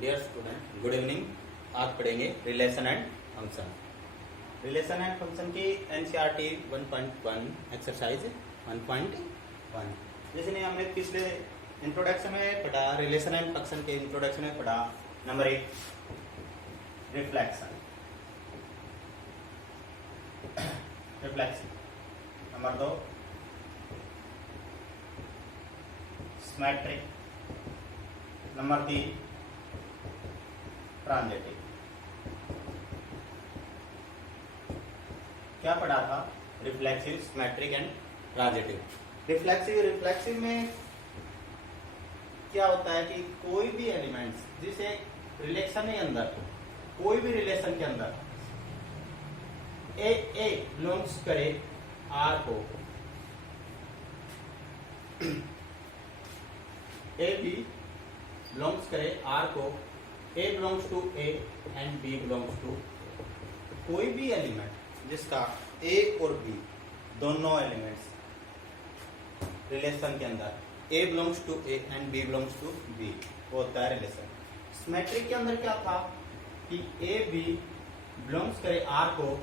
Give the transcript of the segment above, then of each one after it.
Dear student, good evening. आज पढ़ेंगे relation and function. Relation and function की NCERT 1.1 exercise 1.1, जिसने हमने पिछले इंट्रोडक्शन में पढ़ा। रिलेशन एंड फंक्शन के इंट्रोडक्शन में पढ़ा number 1 reflection, number 2 symmetric, number 3 transitive. क्या पढ़ा था? Reflexive, symmetric and transitive. Reflexive में क्या होता है कि कोई भी एलिमेंट्स जिसे रिलेशन के अंदर, कोई भी रिलेशन के अंदर ए बिलोंग्स करे आर को, ए बी बिलोंग्स करे आर को, A belongs to A and B belongs to, कोई भी एलिमेंट जिसका ए और बी दोनों एलिमेंट्स रिलेशन के अंदर A belongs to A and B belongs to B, वो होता है रिलेशन। सिमेट्रिक के अंदर क्या था कि ए बी बिलोंग्स करे आर को,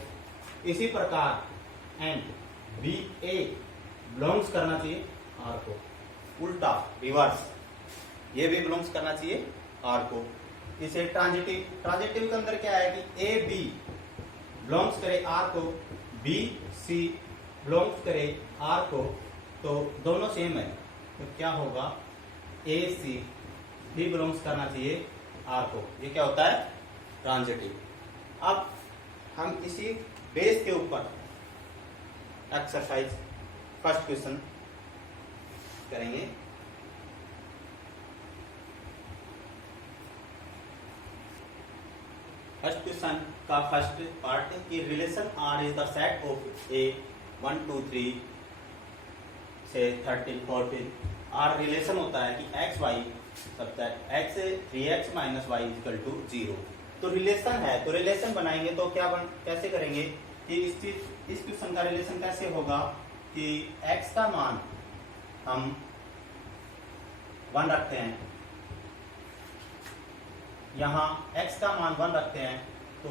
इसी प्रकार एंड बी ए बिलोंग्स करना चाहिए आर को, उल्टा रिवर्स ये भी बिलोंग्स करना चाहिए आर को। इसे ट्रांजिटिव के अंदर क्या है कि ए बी बिलोंग्स करे आर को, बी सी बिलोंग्स करे आर को, तो दोनों सेम है, तो क्या होगा? ए सी भी बिलोंग्स करना चाहिए आर को। ये क्या होता है? ट्रांजिटिव। अब हम इसी बेस के ऊपर एक्सरसाइज फर्स्ट क्वेश्चन करेंगे। फर्स्ट क्वेश्चन का फर्स्ट पार्ट कि relation R is the set of A 1 2 3 से 13 14। आर रिलेशन होता है कि X Y subset X 3x minus Y equal to 0। तो रिलेशन है, तो रिलेशन बनाएंगे तो कैसे करेंगे कि इस क्वेश्चन का रिलेशन कैसे होगा कि x का मान हम 1 रखते हैं, यहाँ x का मान 1 रखते हैं, तो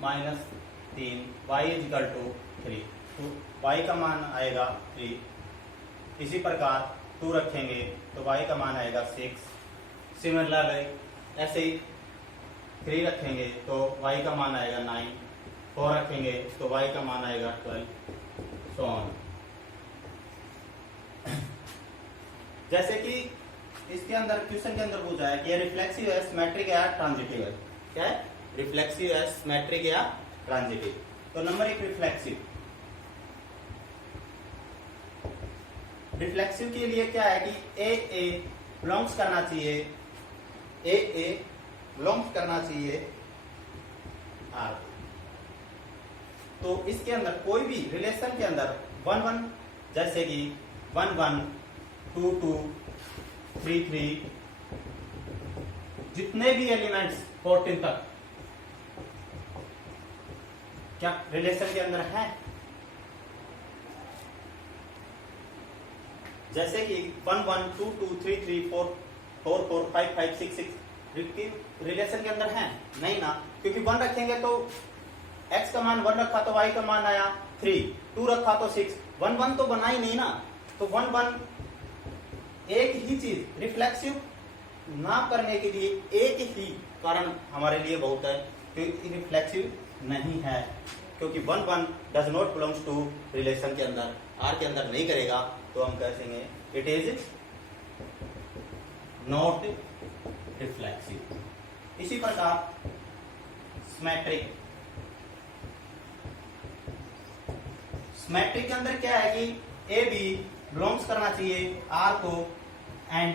-3 y इक्वल टू 3, तो y का मान आएगा 3। इसी प्रकार 2 रखेंगे तो y का मान आएगा 6। सिमिलरली ऐसे ही 3 रखेंगे तो y का मान आएगा 9, 4 रखेंगे तो y का मान आएगा 12, so on। जैसे कि इसके अंदर क्वेश्चन के अंदर पूछा है कि ये रिफ्लेक्सिव है, सिमेट्रिक है या ट्रांजिटिव है। क्या है? रिफ्लेक्सिव है, सिमेट्रिक या ट्रांजिटिव। तो नंबर 1 रिफ्लेक्सिव के लिए क्या है कि ए बिलोंग्स करना चाहिए, ए बिलोंग्स करना चाहिए आर। तो इसके अंदर कोई भी रिलेशन के अंदर 1 1, जैसे कि 1 1 2 2 3 3, जितने भी एलिमेंट्स 14 तक क्या रिलेशन के अंदर है? जैसे कि 1 1 2 2 3 3 4 4 4 5 5 6 6 रिलेशन के अंदर है नहीं ना, क्योंकि 1 रखेंगे तो x का मान 1 रखा तो y का मान आया 3, 2 रखा तो 6, 1 1 तो बना ही नहीं ना। तो 1 1 एक ही चीज रिफ्लेक्सिव ना करने के लिए एक ही कारण हमारे लिए बहुत है, क्योंकि रिफ्लेक्सिव नहीं है, क्योंकि 1 1 does not belongs to relation के अंदर, आर के अंदर नहीं करेगा, तो हम कहेंगे इट इज नॉट रिफ्लेक्सिव। इसी प्रकार सिमेट्रिक के अंदर क्या है कि ए बी बिलोंग्स करना चाहिए आर को एंड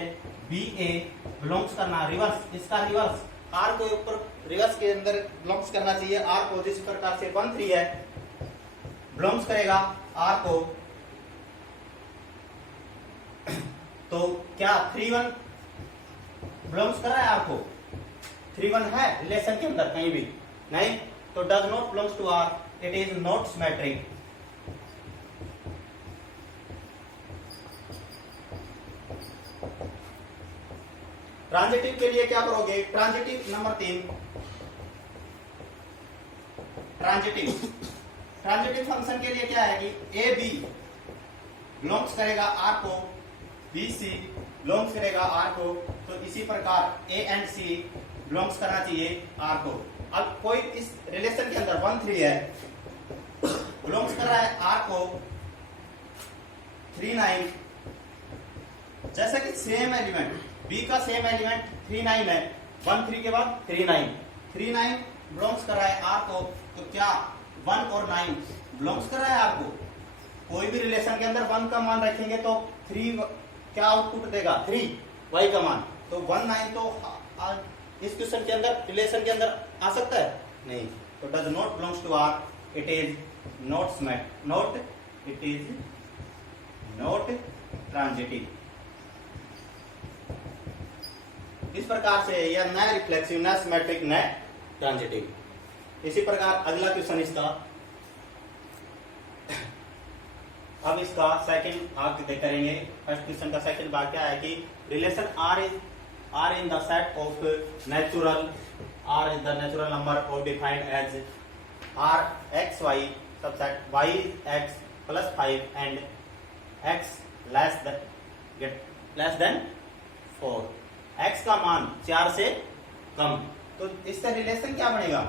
बी ए बिलोंग्स करना रिवर्स, इसका रिवर्स आर को ऊपर रिवर्स के अंदर बिलोंग्स करना चाहिए आर को। जिस प्रकार से 1 3 है बिलोंग्स करेगा आर को, तो क्या 3 1 बिलोंग्स कर रहा है आर को? 3 1 है रिलेशन के अंदर कहीं भी नहीं, तो does not belongs to R, it is not symmetric. Transitive के लिए क्या करोगे, ट्रांजिटिव नंबर 3, ट्रांजिटिव फंक्शन के लिए क्या है कि ए बी बिलोंग्स करेगा आर को, बी सी बिलोंग्स करेगा आर को, तो इसी प्रकार ए एंड सी बिलोंग्स करना चाहिए आर को। अब कोई इस रिलेशन के अंदर 1 3 है, बिलोंग्स कर रहा है आर को 3 9, जैसा कि सेम एलिमेंट बी का सेम एलिमेंट 3 9 है, 1 3 के बाद 3 9 बिलोंग्स कर रहा है आर को, तो क्या 1 और 9 बिलोंग्स कर रहा है आर को। कोई भी रिलेशन के अंदर 1 का मान रखेंगे तो 3 क्या आउटपुट देगा, 3 y का मान, तो 1 9 तो इस क्वेश्चन के अंदर रिलेशन के अंदर आ सकता है नहीं, तो does not belongs to R, it is not transitive. इस प्रकार से यह न रिफ्लेक्सिव, न सिमेट्रिक, न ट्रांजिटिव। इसी प्रकार अगला क्वेश्चन इसका, अब इसका सेकंड भाग करेंगे। फर्स्ट क्वेश्चन का सेकंड भाग क्या है कि relation R in the set of natural, R is the natural number of defined as R X Y subset Y X plus 5 and X less than 4, X का मान 4 से कम। तो इससे रिलेशन क्या बनेगा,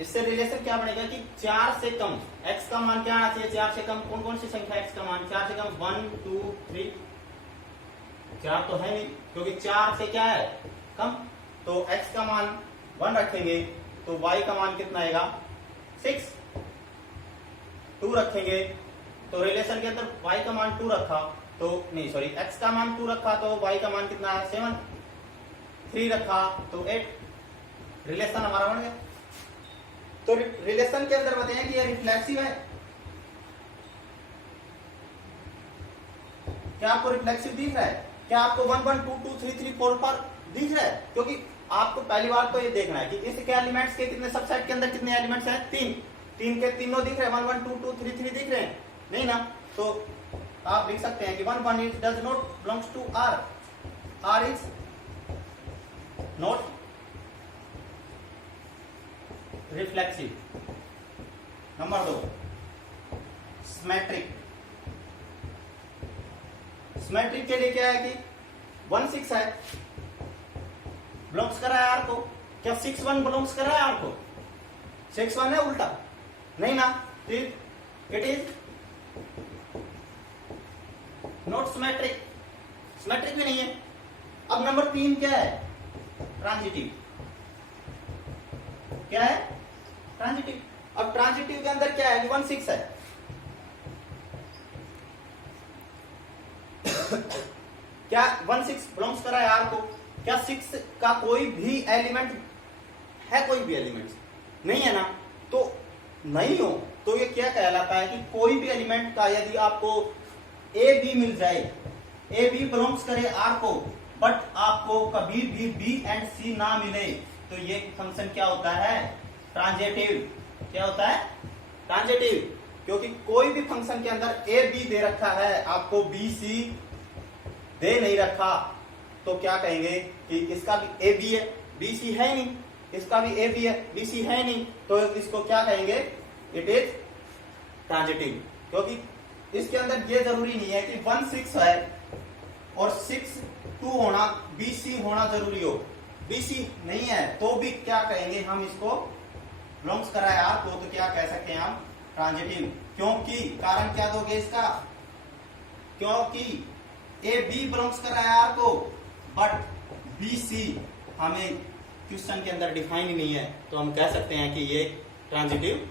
इससे रिलेशन क्या बनेगा कि 4 से कम x का मान क्या आना चाहिए, 4 से कम कौन कौन सी संख्या x का मान 4 से कम, 1 2 3, 4 तो है नहीं क्योंकि 4 से क्या है कम, तो x का मान 1 रखेंगे तो y का मान कितना आएगा 6, 2 रखेंगे तो रिलेशन के अंदर y का मान 2 रखा तो नहीं सॉरी x का मान 2 रखा तो y का मान कितना है 7, 3 रखा तो 8, रिलेशन हमारा बन गया। तो रिलेशन के अंदर बताएं कि ये रिफ्लेक्सिव है, क्या आपको रिफ्लेक्सिव दिख रहा है, क्या आपको 1 1 2 2 3 3 4 पर दिख रहा है, क्योंकि आपको पहली बार तो ये देखना है कि इसके एलिमेंट्स के कितने सबसेट के अंदर कितने एलिमेंट्स हैं, 3 के तीनों दिख रहे हैं, 1 1 2 2 3 3 दिख रहे हैं नहीं ना, तो आप लिख सकते हैं कि 1 1 is does not belongs to R, R is not reflexive. Number 2 symmetric, symmetric के लिए क्या है कि 1 6 है बिलोंग्स कर रहा है आर को, क्या 6 1 बिलोंग्स कर रहा है आर को, 6 1 है उल्टा नहीं ना, it is not symmetric, symmetric भी नहीं है। अब नंबर 3 क्या है, ट्रांजिटिव, क्या है ट्रांजिटिव। अब ट्रांजिटिव के अंदर क्या है कि 1 6 है क्या 1 6 बिलोंग्स कर रहा है आर को, क्या 6 का कोई भी एलिमेंट है, कोई भी एलिमेंट नहीं है ना, तो नहीं हो तो ये क्या कहलाता है कि कोई भी एलिमेंट का यदि आपको ए बी मिल जाए, ए बी बिलोंग्स करे आर को बट आपको कभी भी बी एंड सी ना मिले, तो ये फंक्शन क्या होता है ट्रांजिटिव। क्या होता है ट्रांजिटिव, क्योंकि कोई भी फंक्शन के अंदर ए बी दे रखा है, आपको बी सी दे नहीं रखा, तो क्या कहेंगे कि इसका भी ए बी है, बी सी है नहीं, इसका भी ए बी है, बी सी है नहीं, तो इसको क्या कहेंगे, इट इज ट्रांजिटिव। क्योंकि इसके अंदर ये जरूरी नहीं है कि 1 6 है और 6 2 होना, बी सी होना जरूरी हो, बी सी नहीं है तो भी क्या कहेंगे हम इसको बिलोंग्स कर रहा है आर को, तो क्या कह सकते हैं हम ट्रांजिटिव। क्योंकि कारण क्या दोगे इसका, क्योंकि ए बी बिलोंग्स कर रहा है आर को बट बी सी हमें क्वेश्चन के अंदर डिफाइन ही नहीं है, तो हम कह सकते हैं कि ये ट्रांजिटिव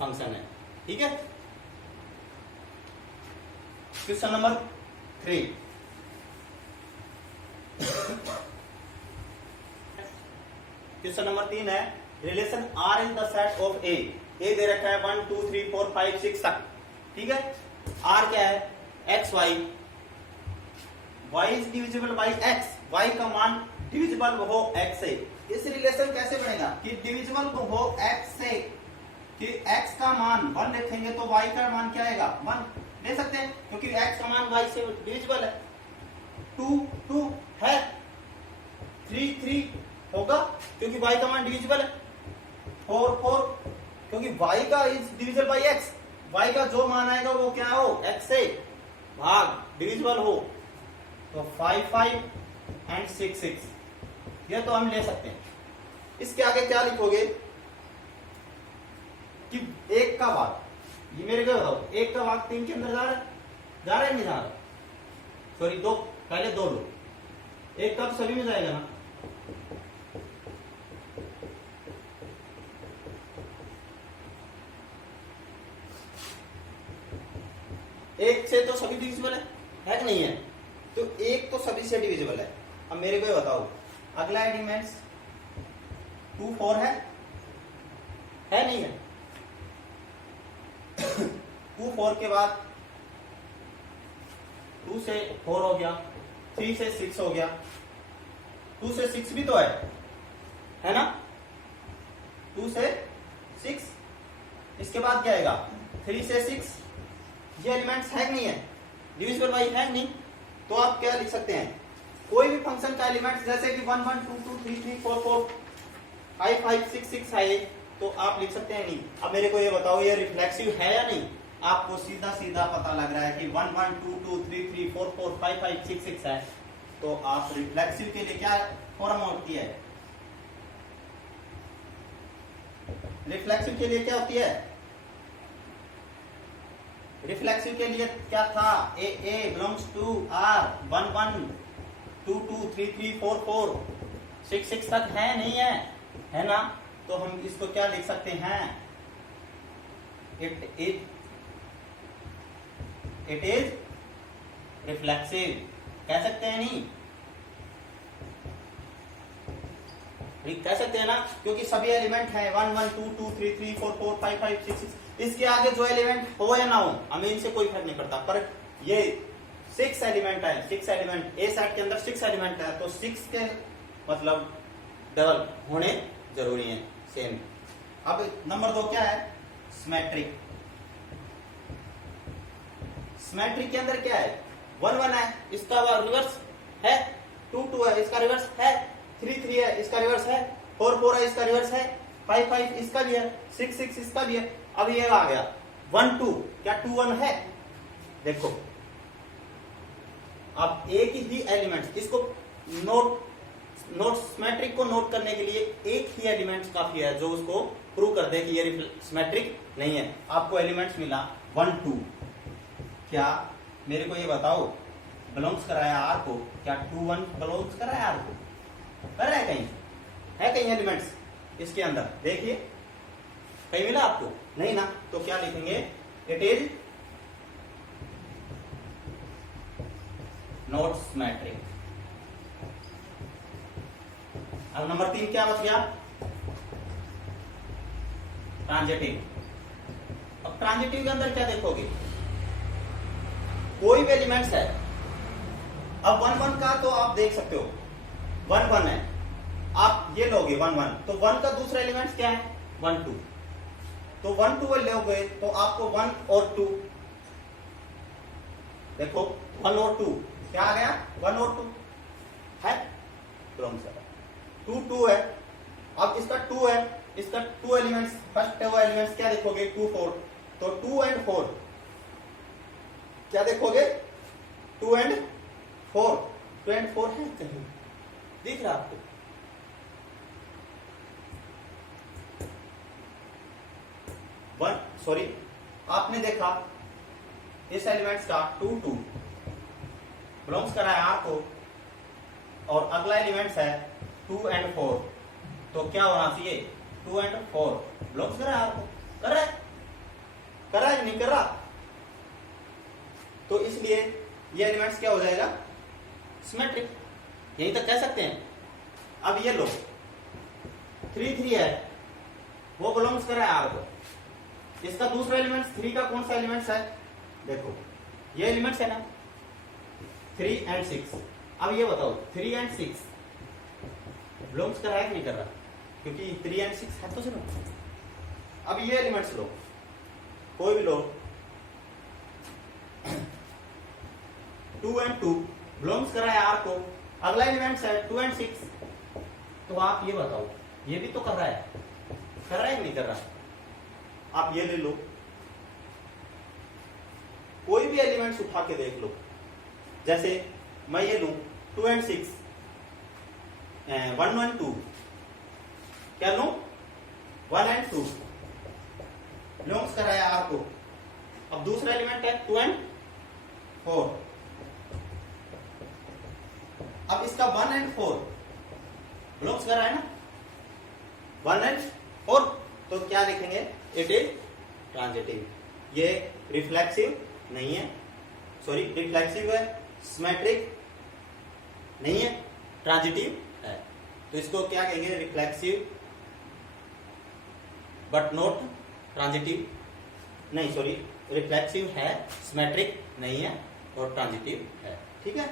फंक्शन है। ठीक है, क्वेश्चन नंबर 3 क्वेश्चन नंबर 3 है relation R in the set of A दे रखा है 1 2 3 4 5 6 तक। ठीक है, आर क्या है X Y, Y is divisible by X, Y का मान डिविजिबल हो एक्स से। इस रिलेशन कैसे बनेगा कि डिविजिबल को हो एक्स से, कि एक्स का मान 1 रखेंगे तो वाई का मान क्या आएगा 1 ले सकते हैं, क्योंकि एक्स का मान वाई से डिविजिबल है। 2 2 है, 3 3 होगा क्योंकि y का मान डिविजिबल है, 4 4 क्योंकि y का is divisible by x, y का जो मान आएगा वो क्या हो, x से भाग डिविजिबल हो, तो 5 5 एंड 6 6, ये तो हम ले सकते हैं। इसके आगे क्या लिखोगे कि एक का भाग, ये मेरे को बताओ, एक का भाग 3 के अंदर जा रहा है नहीं जा रहा, सॉरी दो, पहले दो लो, एक का तो सभी में जाएगा ना, एक से तो सभी डिविजिबल है कि नहीं है, तो एक तो सभी से डिविजिबल है। अब मेरे को ये बताओ, अगला एलिमेंट्स 2 4 है नहीं है? 2 4 के बाद 2 से 4 हो गया, 3 से 6 हो गया, 2 से 6 भी तो है ना, 2 से 6, इसके बाद क्या आएगा 3 से 6, ये एलिमेंट्स है कि नहीं है, डिविजिबल बाई है नहीं, तो आप क्या लिख सकते हैं, कोई भी फंक्शन का एलिमेंट्स जैसे कि 1 1 2 2 3 3 4 4 5 5 6 6 है, तो आप लिख सकते हैं नहीं। अब मेरे को ये बताओ, ये रिफ्लेक्सिव है या नहीं, आपको सीधा सीधा पता लग रहा है कि 1 1 2 2 3 3 4 4 5 5 6 6 है, तो आप रिफ्लेक्सिव के लिए क्या फॉर्म होती है, रिफ्लेक्सिव के लिए क्या होती है, रिफ्लेक्सिव के लिए क्या था, ए बिलोंग्स टू आर, 1 1 2 2 3 3 4 4 6 6 तक है नहीं है ना, तो हम इसको क्या लिख सकते हैं, इट इज रिफ्लेक्सिव, कह सकते हैं नहीं, कह सकते हैं ना, क्योंकि सभी एलिमेंट हैं 1 1 2 2 3 3 4 4 5 5 6 6, इसके आगे जो एलिमेंट हो या ना हो हमें इनसे कोई फर्क नहीं पड़ता, पर ये 6 एलिमेंट है, 6 एलिमेंट ए सेट के अंदर 6 एलिमेंट है, तो 6 के मतलब डबल होने जरूरी है सेम। अब नंबर 2 क्या है, सिमेट्रिक। सिमेट्रिक के अंदर क्या है, 1 1 है, इसका रिवर्स है, 2 2 है, इसका रिवर्स है, 3 3 है, इसका रिवर्स है, 4 4 है, इसका रिवर्स है, 5 5 इसका भी है, 6 6 इसका भी है। अब ये आ गया 1 2, क्या 2 1 है, देखो अब एक ही एलिमेंट, इसको नोट सिमेट्रिक को नोट करने के लिए एक ही एलिमेंट काफी है जो उसको प्रूव कर दे कि ये सिमेट्रिक नहीं है। आपको एलिमेंट्स मिला 1 2, क्या मेरे को ये बताओ बिलोंग्स कराया आर को, क्या 2 1 बिलोंग्स कराया आर को, कर रहा है कहीं, है कहीं एलिमेंट्स इसके अंदर, देखिए कहीं मिला आपको, नहीं ना, तो क्या लिखेंगे, इट इज नॉट सिमेट्रिक। अब नंबर 3 क्या बच गया, ट्रांजिटिव। अब ट्रांजिटिव के अंदर क्या देखोगे, कोई भी एलिमेंट्स है, अब 1 1 का तो आप देख सकते हो 1 1 है, आप ये लोगे 1 1, तो 1 का दूसरा एलिमेंट क्या है 1 2, तो 1 2 लोगे तो आपको 1 और 2, देखो 1 और 2 क्या आ गया, 1 और 2 है, 2 2 है, अब इसका 2 है, इसका 2 एलिमेंट्स, फर्स्ट एलिमेंट्स क्या देखोगे 2 4, तो 2 एंड 4 क्या देखोगे 2 एंड 4, 2 एंड 4 है कहीं, दिख रहा आपको, सॉरी आपने देखा इस एलिमेंट्स का 2 2 बिलोंग्स कर रहा है आर को, और अगला एलिमेंट्स है 2 एंड 4, तो क्या होना चाहिए 2 एंड 4 बिलोंग्स कर रहा है आर को, कर रहा है नहीं कर रहा, तो इसलिए ये एलिमेंट्स क्या हो जाएगा सिमेट्रिक, यही तक कह सकते हैं। अब ये लो 3 3 है, वो बिलोंग्स कर रहा है आर को, इसका दूसरा एलिमेंट 3 का कौन सा एलिमेंट्स है, देखो ये एलिमेंट्स है ना 3 एंड 6, अब ये बताओ 3 एंड 6 बिलोंग्स कर रहा है कि नहीं कर रहा, क्योंकि 3 एंड 6 है तो सुनो। अब ये एलिमेंट्स लो, कोई भी लो 2 एंड 2 बिलोंग्स कर रहा है आर को, अगला एलिमेंट है 2 and 6, तो आप ये बताओ ये भी तो कर रहा है कि नहीं कर रहा है? आप ये ले लो, कोई भी एलिमेंट्स उठा के देख लो, जैसे मैं ये लू 2 and 6, 1 and 2, क्या लू 1 and 2 बिलोंग्स कर रहा है आर को। अब दूसरा एलिमेंट है 2 and 4, अब इसका 1 and 4 बिलोंग्स कर रहा है ना, 1 and 4, तो क्या लिखेंगे? It is transitive. ये रिफ्लेक्सिव नहीं है, सॉरी रिफ्लेक्सिव है, सिमेट्रिक नहीं है, ट्रांजिटिव है। तो इसको क्या कहेंगे? रिफ्लेक्सिव बट नॉट ट्रांजिटिव, नहीं सॉरी रिफ्लेक्सिव है, सिमेट्रिक नहीं है और ट्रांजिटिव है। ठीक है।